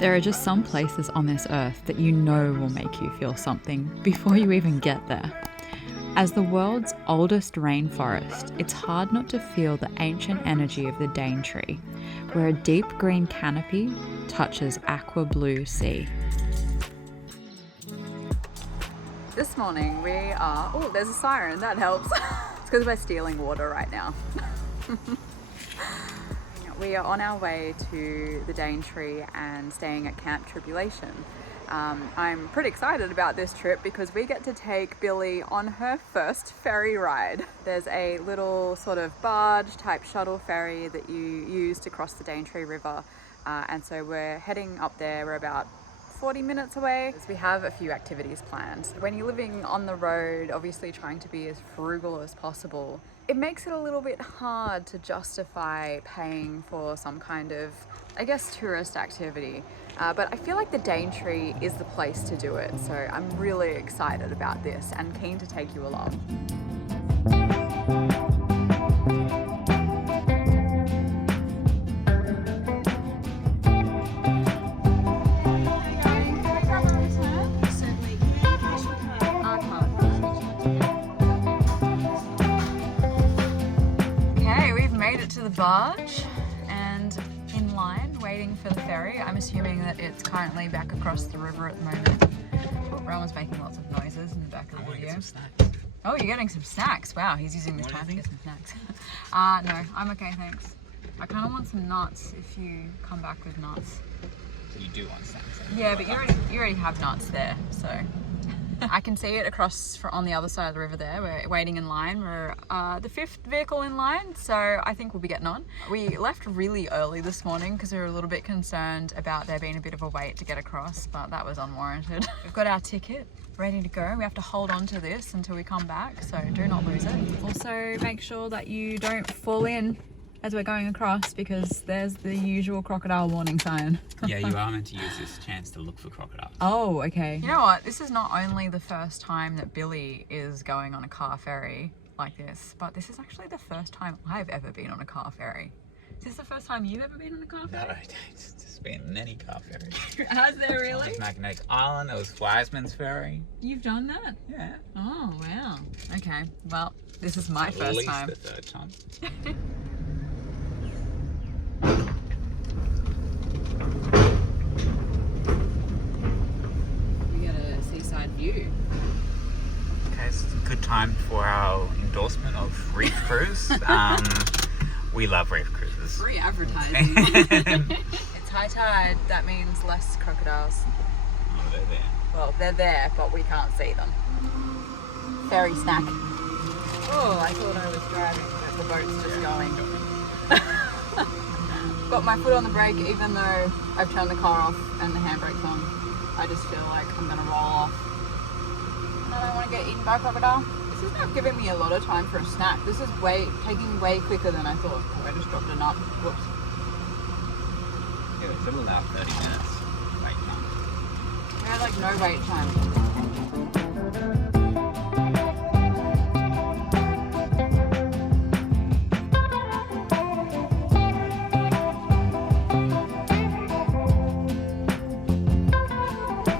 There are just some places on this earth that you know will make you feel something before you even get there. As the world's oldest rainforest, it's hard not to feel the ancient energy of the Daintree, where a deep green canopy touches aqua blue sea. This morning we are, oh, there's a siren, that helps. It's because we're stealing water right now. We are on our way to the Daintree and staying at Camp Tribulation. I'm pretty excited about this trip because we get to take Billy on her first ferry ride. There's a little sort of barge type shuttle ferry that you use to cross the Daintree River. And so we're heading up there. We're about 40 minutes away. We have a few activities planned. When you're living on the road, obviously trying to be as frugal as possible, it makes it a little bit hard to justify paying for some kind of, I guess, tourist activity. But I feel like the Daintree is the place to do it. So I'm really excited about this and keen to take you along. To the barge and in line waiting for the ferry. I'm assuming that it's currently back across the river at the moment. Rowan's making lots of noises in the back of the video. Oh, you're getting some snacks. Wow, he's using this time to get some snacks. No, I'm okay, thanks. I kind of want some nuts if you come back with nuts. So you do want snacks? Yeah, but you already have nuts there, so. I can see it across on the other side of the river there. We're waiting in line. We're the 5th vehicle in line, so I think we'll be getting on. We left really early this morning because we were a little bit concerned about there being a bit of a wait to get across, but that was unwarranted. We've got our ticket ready to go. We have to hold on to this until we come back, so do not lose it. Also, make sure that you don't fall in as we're going across because there's the usual crocodile warning sign. Yeah, you are meant to use this chance to look for crocodiles. Oh, okay. You know what? This is not only the first time that Billy is going on a car ferry like this, but this is actually the first time I've ever been on a car ferry. Is this the first time you've ever been on a car ferry? No, there's been many car ferries. Has there really? There's Magnetic Island, there was Wiseman's Ferry. You've done that? Yeah. Oh, wow. Okay, well, this is my first time. At least the 3rd time. View. Okay, it's a good time for our endorsement of reef cruise. We love reef cruises. Free advertising. It's high tide, that means less crocodiles. Oh, they're there. Well, they're there, but we can't see them. Ferry snack. Oh, I thought I was driving, but the boat's just going. Got my foot on the brake, even though I've turned the car off and the handbrake's on. I just feel like I'm gonna roll off. I don't want to get eaten by a crocodile. This is not giving me a lot of time for a snack. This is taking way quicker than I thought. Oh, I just dropped a nut. Whoops. Yeah, it's about 30 minutes wait time. We had like no wait time.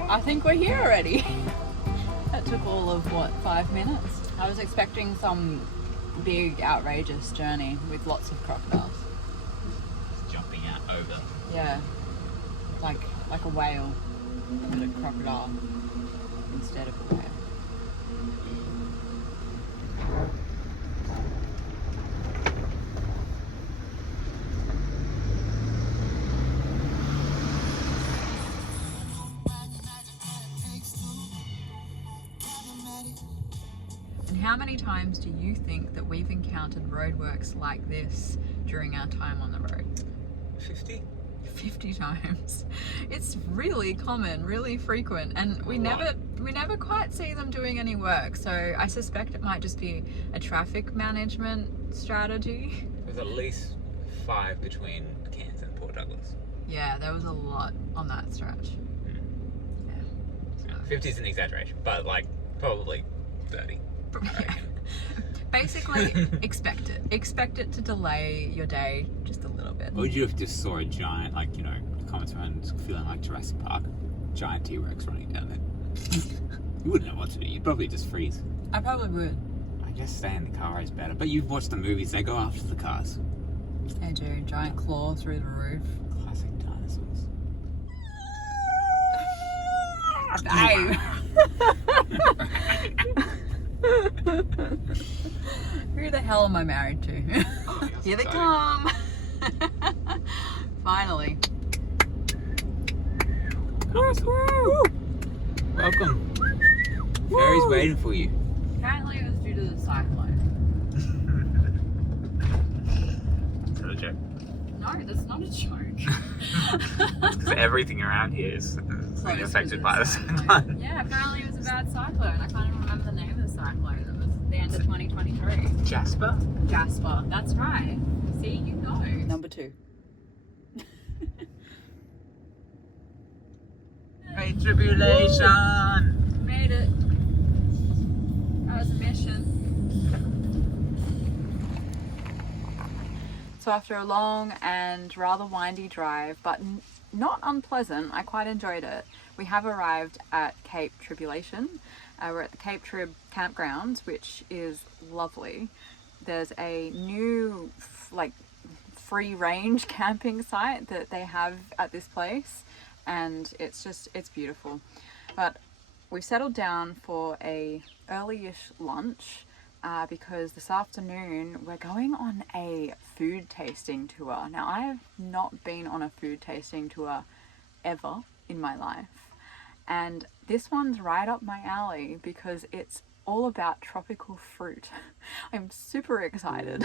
I think we're here already. That took all of, what, 5 minutes? I was expecting some big, outrageous journey with lots of crocodiles. Just jumping out over. Yeah, like a whale, but a crocodile instead of a whale. How many times do you think that we've encountered roadworks like this during our time on the road? 50? 50 times. It's really common, really frequent, and we never quite see them doing any work, so I suspect it might just be a traffic management strategy. There's at least 5 between Cairns and Port Douglas. Yeah, there was a lot on that stretch. Yeah. So 50 is an exaggeration, but like probably 30. Basically, expect it. Expect it to delay your day just a little bit. Or would you have just saw a giant, like, you know, the comments around feeling like Jurassic Park, giant T-Rex running down there? You wouldn't know what to do. You'd probably just freeze. I probably would. I guess stay in the car is better. But you've watched the movies, they go after the cars. They do. Giant claw through the roof. Classic dinosaurs. Hey! Who the hell am I married to? Here they come! Finally. Woo! Welcome. Ferry's waiting for you. Apparently it was due to the cyclone. Is that a joke? No, that's not a joke. Because everything around here is being affected by the cyclone. Yeah, apparently it was a bad cyclone. I can't even remember the name of the cyclone. It was the end of 2023. Jasper? Jasper, that's right. See, you know. Number 2. Hey, Tribulation! Made it. That was a mission. So after a long and rather windy drive, but not unpleasant, I quite enjoyed it. We have arrived at Cape Tribulation. We're at the Cape Trib campgrounds, which is lovely. There's a new free range camping site that they have at this place, and it's beautiful. But we've settled down for a early-ish lunch because this afternoon we're going on a food tasting tour. Now, I have not been on a food tasting tour ever in my life, and this one's right up my alley because it's all about tropical fruit. I'm super excited.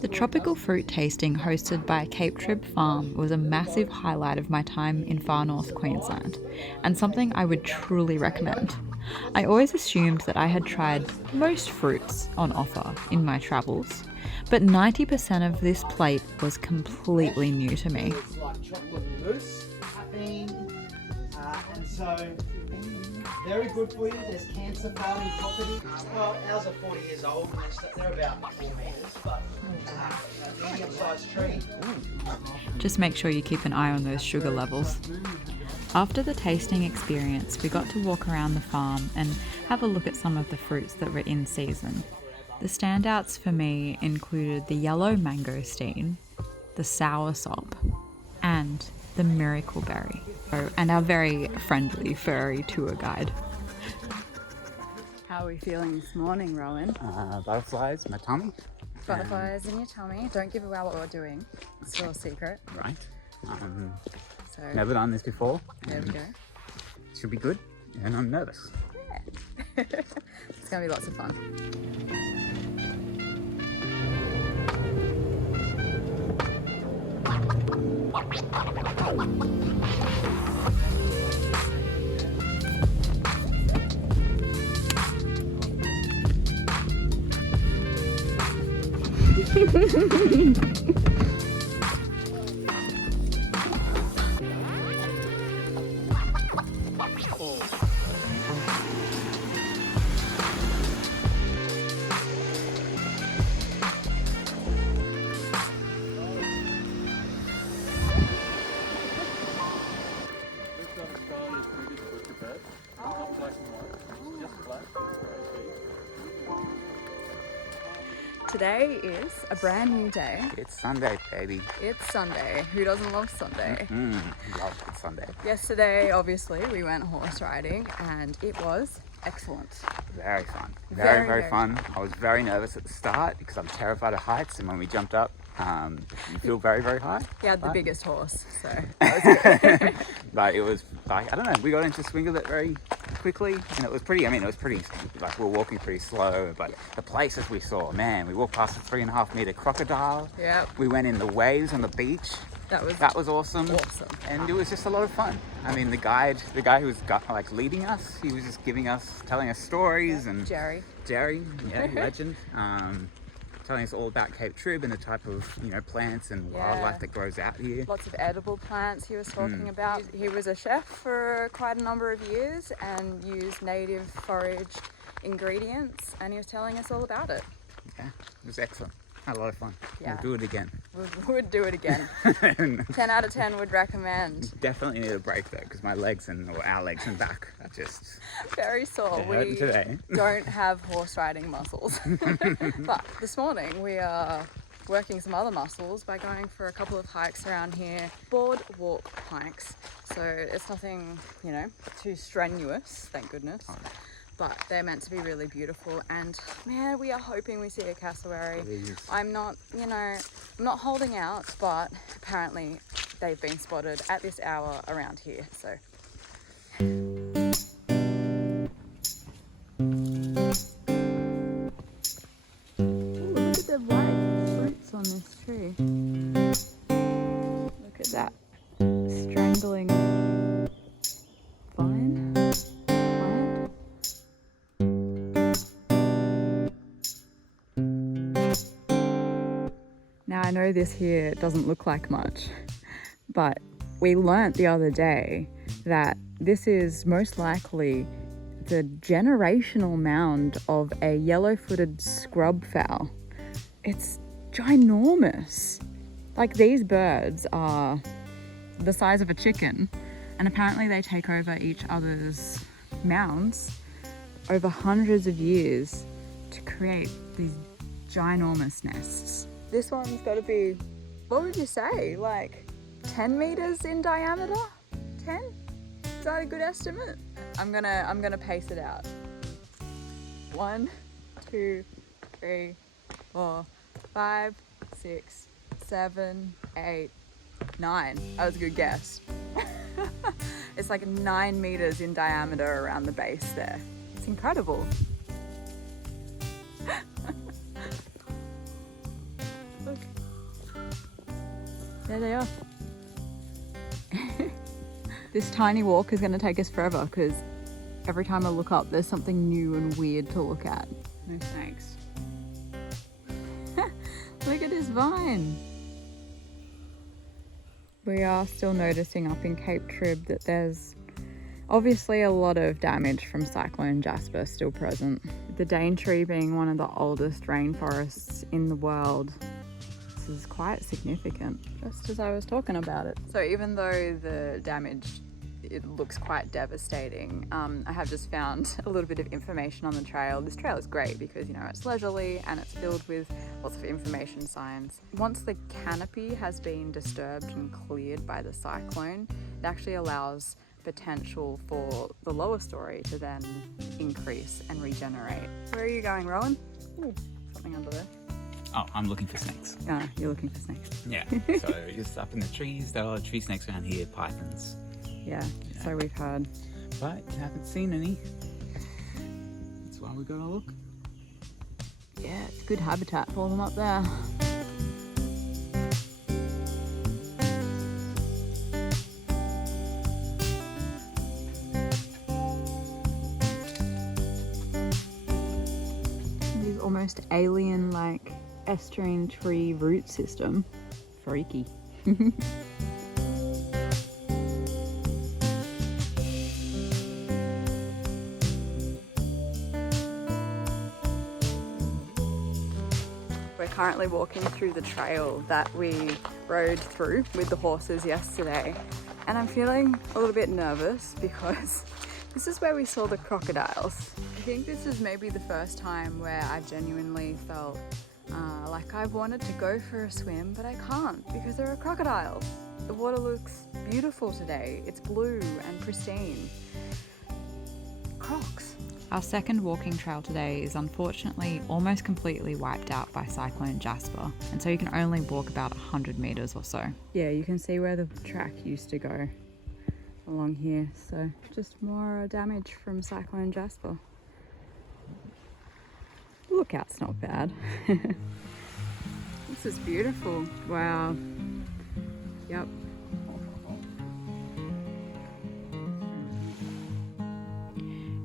The tropical fruit tasting hosted by Cape Trib Farm was a massive highlight of my time in Far North Queensland, and something I would truly recommend. I always assumed that I had tried most fruits on offer in my travels, but 90% of this plate was completely new to me. It's like chocolate mousse, caffeine, and so very good for you. There's cancer fighting property. Well, ours are 40 years old. They're about 4 metres, but medium-sized tree. Just make sure you keep an eye on those sugar levels. After the tasting experience, we got to walk around the farm and have a look at some of the fruits that were in season. The standouts for me included the yellow mangosteen, the soursop, and the miracle berry, and our very friendly furry tour guide. How are we feeling this morning, Rowan? Butterflies, my tummy. Butterflies in your tummy. Don't give away what we're doing. It's still a secret. Right. So Never done this before. there we go. Should be good, and I'm nervous. Yeah. It's gonna be lots of fun. Today is a brand new day. It's Sunday, baby. It's Sunday. Who doesn't love Sunday? Love it, Sunday. Yesterday, obviously, we went horse riding and it was excellent. Very fun. Very, Very very fun. I was very nervous at the start because I'm terrified of heights, and when we jumped up, you feel very, very high. He had the Right. biggest horse, so that was good. But it was like, I don't know, we got into the swing of it very quickly, and it was pretty, like, we were walking pretty slow, but the places we saw, man, we walked past a 3.5 meter crocodile. Yep. We went in the waves on the beach. That was awesome. awesome. And it was just a lot of fun. I mean, the guy who was leading us, he was just telling us stories, and Jerry. Jerry, yeah, legend. Telling us all about Cape Trib and the type of plants and wildlife that grows out here. Lots of edible plants he was talking about. He was a chef for quite a number of years and used native forage ingredients, and he was telling us all about it. Yeah, it was excellent. Had a lot of fun. Yeah. We'll do it again. We would do it again. 10 out of 10 would recommend. Definitely need a break though, because my legs or our legs and back are just Very sore. hurting today. Don't have horse riding muscles. But this morning we are working some other muscles by going for a couple of hikes around here. Boardwalk hikes. So it's nothing, you know, too strenuous, thank goodness. Oh. But they're meant to be really beautiful, and man, we are hoping we see a cassowary. Please. I'm not, you know, I'm not holding out, but apparently they've been spotted at this hour around here, so. Ooh, look at the white fruits on this tree. Look at that strangling vine. Now I know this here doesn't look like much, but we learnt the other day that this is most likely the generational mound of a yellow-footed scrub fowl. It's ginormous. Like, these birds are the size of a chicken, and apparently they take over each other's mounds over hundreds of years to create these ginormous nests. This one's got to be, what would you say, like 10 meters in diameter? 10? Is that a good estimate? I'm gonna pace it out. 1, 2, 3, 4, 5, 6, 7, 8, 9. That was a good guess. It's like 9 meters in diameter around the base there. It's incredible. Look. There they are. This tiny walk is going to take us forever because every time I look up there's something new and weird to look at. No snakes. Look at this vine. We are still noticing up in Cape Trib that there's obviously a lot of damage from Cyclone Jasper still present. The Daintree being one of the oldest rainforests in the world, this is quite significant, just as I was talking about it. So even though the damage, it looks quite devastating, I have just found a little bit of information on the trail. This trail is great because, you know, it's leisurely and it's filled with lots of information signs. Once the canopy has been disturbed and cleared by the cyclone, it actually allows potential for the lower story to then increase and regenerate. Where are you going, Rowan? Ooh, something under there. Oh, I'm looking for snakes. Ah, you're looking for snakes. Yeah, so just up in the trees, there are tree snakes around here, pythons. Yeah, so we've heard. But haven't seen any. That's why we gotta look. Yeah, it's good habitat for them up there. These almost alien-like estuarine tree root system. Freaky. We're currently walking through the trail that we rode through with the horses yesterday, and I'm feeling a little bit nervous because this is where we saw the crocodiles. I think this is maybe the first time where I've genuinely felt like I've wanted to go for a swim, but I can't because there are crocodiles. The water looks beautiful today. It's blue and pristine. Crocs. Our second walking trail today is unfortunately almost completely wiped out by Cyclone Jasper, and so you can only walk about 100 meters or so. Yeah, you can see where the track used to go along here, so just more damage from Cyclone Jasper. Lookout's not bad. This is beautiful. Wow. Yep.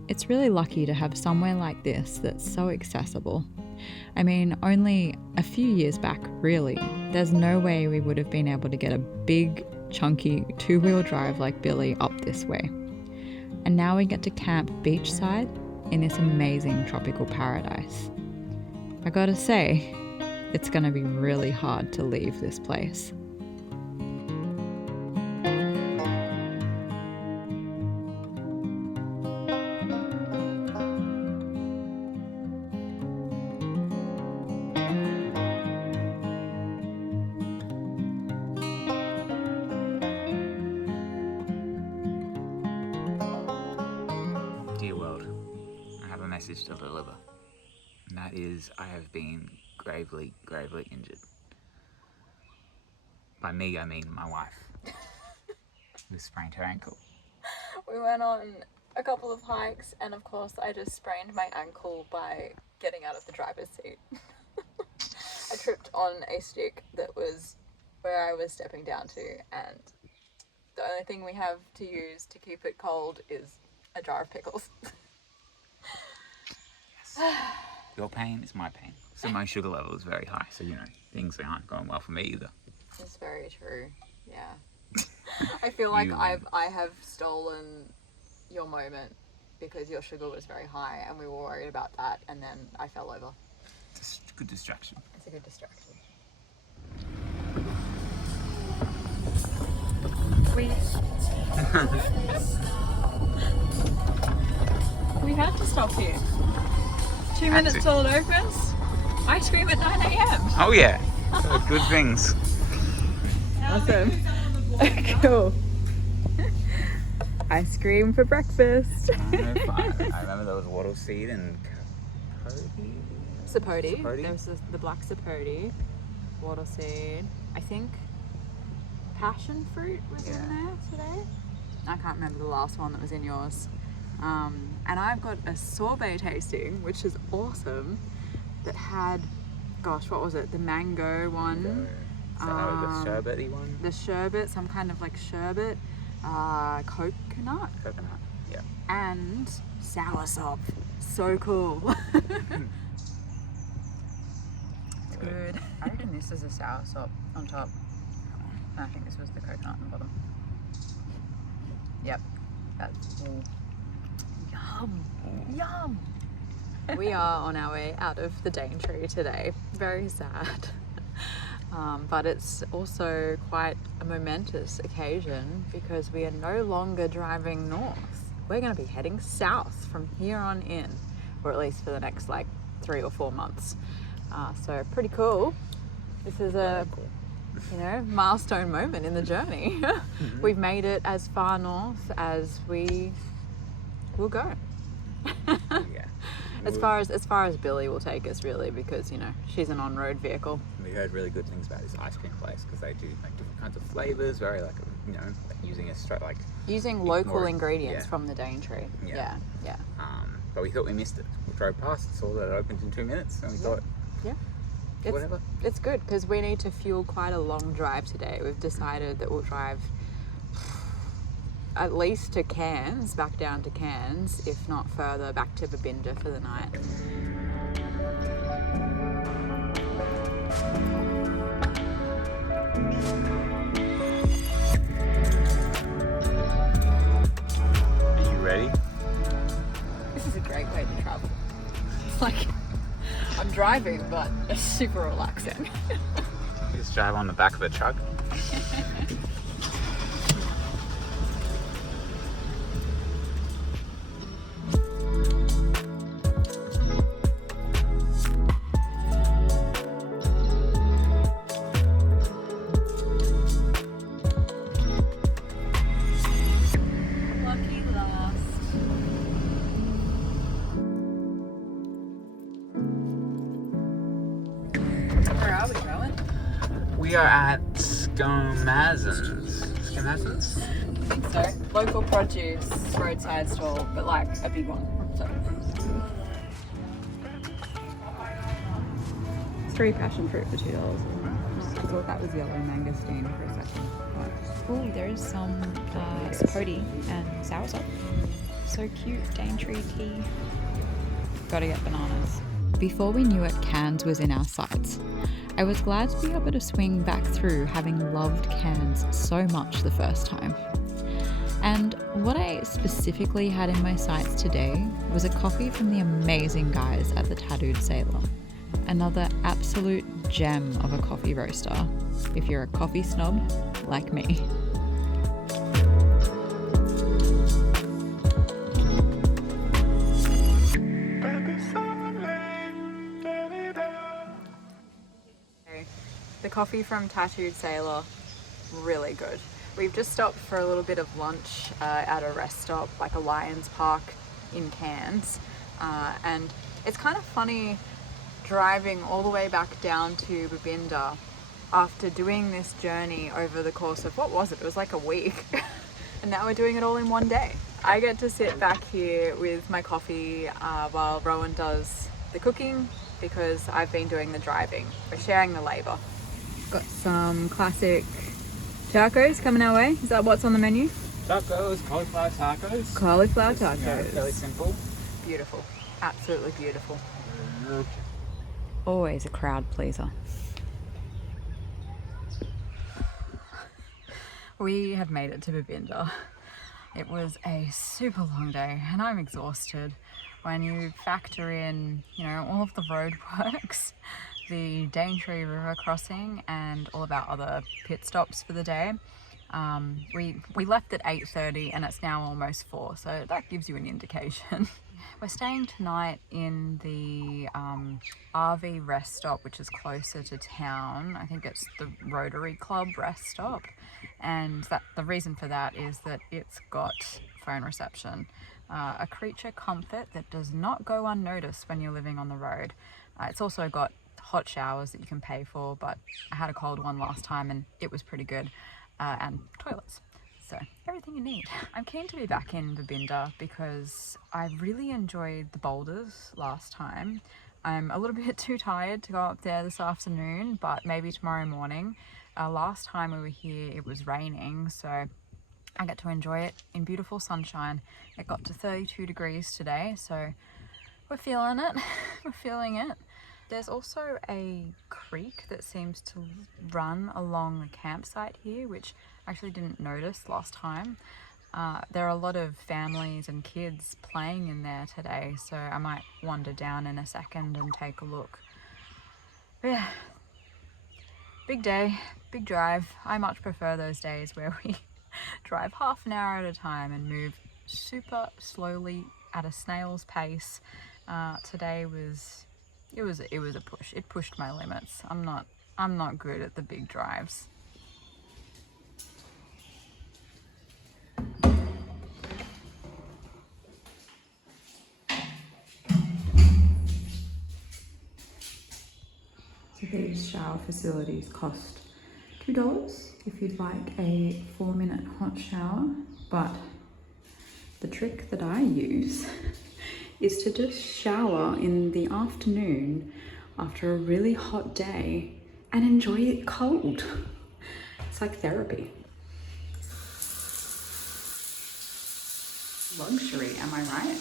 It's really lucky to have somewhere like this that's so accessible. I mean, only a few years back, really, there's no way we would have been able to get a big, chunky two-wheel drive like Billy up this way. And now we get to camp beachside, in this amazing tropical paradise. I gotta say, it's gonna be really hard to leave this place. Dear world, I have a message to deliver. And that is, I have been gravely, gravely injured. By me, I mean my wife. Who sprained her ankle. We went on a couple of hikes, and of course I just sprained my ankle by getting out of the driver's seat. I tripped on a stick that was where I was stepping down to, and the only thing we have to use to keep it cold is a jar of pickles. Yes. Your pain is my pain. So my sugar level is very high, so you know, things aren't going well for me either. It's very true, yeah. I feel like I have stolen your moment because your sugar was very high and we were worried about that, and then I fell over. It's a good distraction. It's a good distraction. We had to stop here. 2 minutes till it opens. Ice cream at 9 a.m. Oh yeah, good things. Awesome. Cool. Ice cream for breakfast. I remember there was wattle seed and Sapote. Sapote. There was the black sapote, wattle seed. I think passion fruit was in there today. I can't remember the last one that was in yours. And I've got a sorbet tasting, which is awesome, that had, gosh, what was it? The mango one. Is that the sherbety one? The sherbet, some kind of like sherbet, coconut, Yeah. and soursop. So cool. It's good. I reckon this is a soursop on top. And I think this was the coconut on the bottom. Yep. That's yum. Yum. We are on our way out of the Daintree today. Very sad. But it's also quite a momentous occasion because we are no longer driving north. We're going to be heading south from here on in, or at least for the next like 3 or 4 months. So pretty cool. This is a milestone moment in the journey. We've made it as far north as we will go. Yeah. As far as Billy will take us, really, because she's an on-road vehicle. We heard really good things about this ice cream place because they do like different kinds of flavors, very like using a straight like using local ingredients from the Daintree. Yeah. But we thought we missed it. We drove past, saw that it opened in 2 minutes, and we thought, whatever. It's good because we need to fuel quite a long drive today. We've decided that we'll drive at least to Cairns, back down to Cairns, if not further, back to Babinda for the night. Are you ready? This is a great way to travel. Like, I'm driving, but it's super relaxing. You just drive on the back of the truck. We are at Skomazens. Skomazens? I think so. Local produce, roadside stall, but like a big one. So. 3 passion fruit for $2. I thought that was yellow mangosteen for a second. Oh, there's some sapote and soursop. So cute, Daintree tea. Gotta get bananas. Before we knew it, Cairns was in our sights. I was glad to be able to swing back through, having loved Cairns so much the first time. And And what I specifically had in my sights today was a coffee from the amazing guys at the Tattooed Sailor. Another absolute gem of a coffee roaster, if you're a coffee snob like me. The coffee from Tattooed Sailor, really good. We've just stopped for a little bit of lunch at a rest stop, like a Lions Park in Cairns. And it's kind of funny driving all the way back down to Babinda after doing this journey over the course of, what was it? It was like a week. And now we're doing it all in one day. I get to sit back here with my coffee while Rowan does the cooking because I've been doing the driving. We're sharing the labour. Got some classic tacos coming our way. Is that what's on the menu? Tacos, cauliflower tacos. Cauliflower Just, tacos. you know, fairly simple. Beautiful. Absolutely beautiful. Always a crowd pleaser. We have made it to Babinda. It was a super long day and I'm exhausted. When you factor in, you know, all of the roadworks, the Daintree River crossing and all of our other pit stops for the day. We left at 8:30 and it's now almost 4, so that gives you an indication. We're staying tonight in the RV rest stop, which is closer to town. I think it's the Rotary Club rest stop, and the reason for that is that it's got phone reception. A creature comfort that does not go unnoticed when you're living on the road. It's also got hot showers that you can pay for, but I had a cold one last time and it was pretty good, and toilets. So everything you need. I'm keen to be back in Babinda because I really enjoyed the boulders last time. I'm a little bit too tired to go up there this afternoon, but maybe tomorrow morning. Last time we were here it was raining, so I get to enjoy it in beautiful sunshine. It got to 32 degrees today, so we're feeling it. We're feeling it. There's also a creek that seems to run along the campsite here, which I actually didn't notice last time. There are a lot of families and kids playing in there today, so I might wander down in a second and take a look. But yeah, big day, big drive. I much prefer those days where we drive half an hour at a time and move super slowly at a snail's pace. Today was a push. It pushed my limits. I'm not good at the big drives. So these shower facilities cost $2 if you'd like a 4-minute hot shower, but the trick that I use is to just shower in the afternoon after a really hot day and enjoy it cold. It's like therapy. Luxury, am I right?